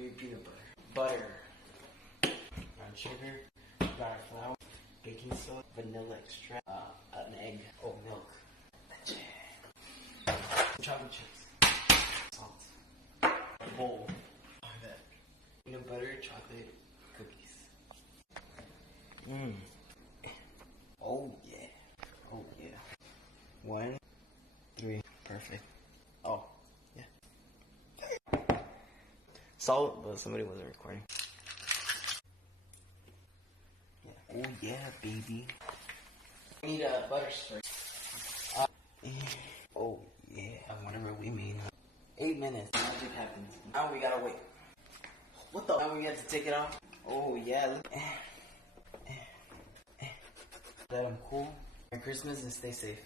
creamy peanut butter, brown sugar, dry flour, baking soda, vanilla extract, an egg, oat milk, chocolate chips, salt, a bowl, peanut butter, chocolate, cookies. Oh yeah. Oh yeah. 1, 3, perfect. Oh, yeah. Salt, but somebody wasn't recording. Yeah. Oh yeah, baby. We need a butter spray. Oh yeah, whatever we made. 8 minutes. Magic happens. Now we gotta wait. What the? Now we have to take it off. Oh yeah, look. Let them cool. Merry Christmas and stay safe.